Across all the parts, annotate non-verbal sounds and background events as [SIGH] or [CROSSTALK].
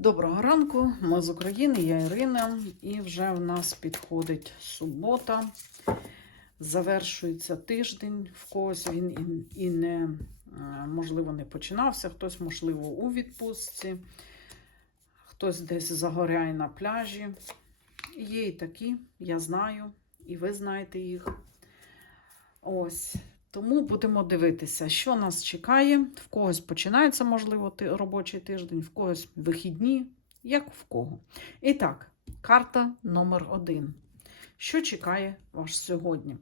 Доброго ранку, ми з України, я Ірина, і вже в нас підходить субота. Завершується тиждень. В когось він і, і не, е, можливо, не починався, хтось, можливо, у відпустці, хтось десь загоряє на пляжі. Є і такі, я знаю, і ви знаєте їх. Ось. Тому будемо дивитися, що нас чекає. В когось починається, можливо, робочий тиждень, в когось вихідні, як в кого. І так, карта номер один. Що чекає вас сьогодні?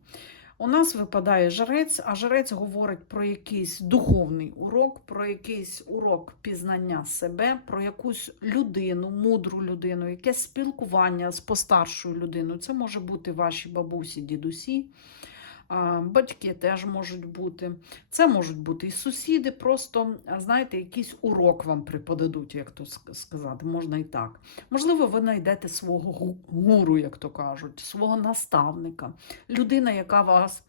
У нас випадає жрець, а жрець говорить про якийсь духовний урок, про якийсь урок пізнання себе, про якусь людину, мудру людину, якесь спілкування з постаршою людиною. Це може бути ваші бабусі, дідусі. Батьки теж можуть бути. Це можуть бути і сусіди, просто, знаєте, якийсь урок вам преподадуть, як то сказати, можна і так. Можливо, ви знайдете свого гуру, як то кажуть, свого наставника, людина, яка вас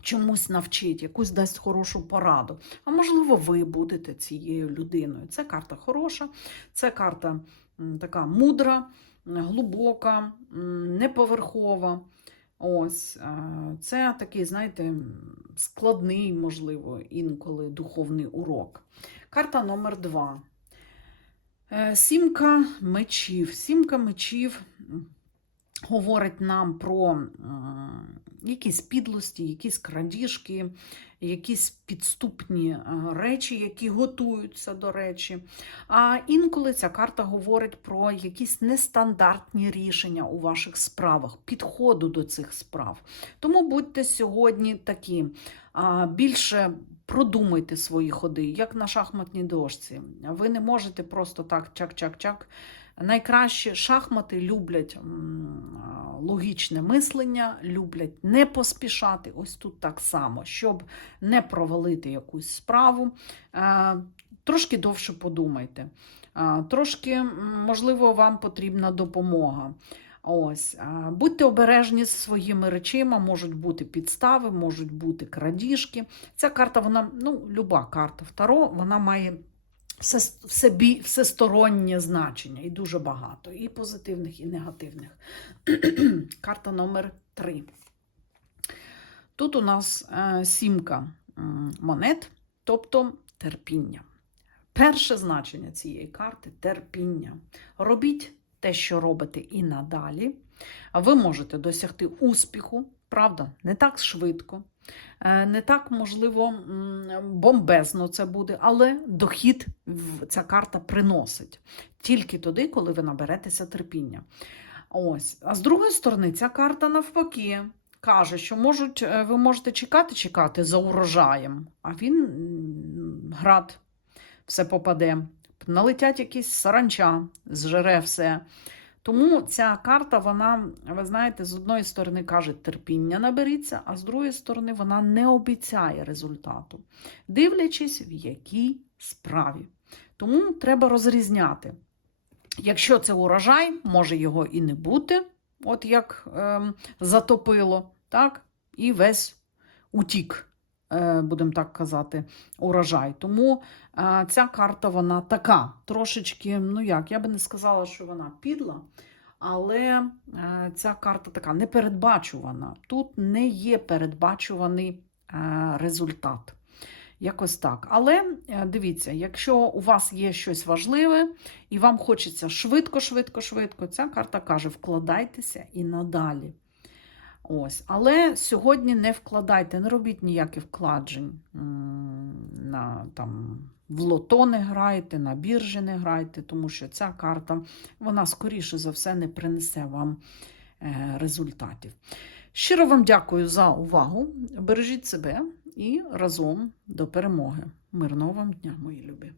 чомусь навчить, якусь дасть хорошу пораду. А можливо, ви будете цією людиною. Це карта хороша, це карта така мудра, глибока, неповерхова. Ось е, це такий, знаєте, складний, можливо, інколи духовний урок. Карта номер два. Е, Сімка мечів. Сімка мечів говорить нам про якісь підлості, якісь крадіжки, якісь підступні е, речі, які готуються до речі. А інколи ця карта говорить про якісь нестандартні рішення у ваших справах, підходу до цих справ. Тому будьте сьогодні такі більше. Продумайте свої ходи, як на шахматній дошці. Ви не можете просто так чак-чак-чак. Найкраще шахмати люблять логічне мислення, люблять не поспішати. Ось тут так само, щоб не провалити якусь справу. Е, Трошки довше подумайте. Трошки, можливо, вам потрібна допомога. Ось, будьте обережні з своїми речима, можуть бути підстави, можуть бути крадіжки. Ця карта, вона, ну, люба карта Таро, вона має все, все, всестороннє значення і дуже багато, і позитивних, і негативних. [CLEARS THROAT] карта номер 3. Тут у нас е, сімка монет, тобто терпіння. Перше значення цієї карти терпіння. Робіть те, що робите і надалі. Ви можете досягти успіху, правда, не так швидко, е, не так, можливо, бомбезно це буде, але дохід ця карта приносить тільки тоді, коли ви наберетеся терпіння. Ось. А з другої сторони, ця карта навпаки каже, що можуть, е, ви можете чекати, чекати за урожаєм, а він град, все попаде. Налетять якісь саранча, зжере все. Тому ця карта, вона, ви знаєте, з одної сторони каже, терпіння наберіться, а з другої сторони, вона не обіцяє результату, дивлячись, в якій справі. Тому треба розрізняти. Якщо це урожай, може його і не бути, от як ем, затопило, так? І весь утік, е, будемо так казати, урожай. Тому е, ця карта вона така, трошечки, ну як, я би не сказала, що вона підла, але е, ця карта така непередбачувана. Тут не є передбачуваний е, результат. Якось так. Але е, дивіться, якщо у вас є щось важливе і вам хочеться швидко, швидко, швидко, ця карта каже: вкладайтеся і надалі. Ось. Але сьогодні не вкладайте, не робіть ніяких вкладжень. На, там, в лото не грайте, на біржі не грайте, тому що ця карта, вона скоріше за все не принесе вам е, результатів. Щиро вам дякую за увагу. Бережіть себе і разом до перемоги. Мирного вам дня, мої любі!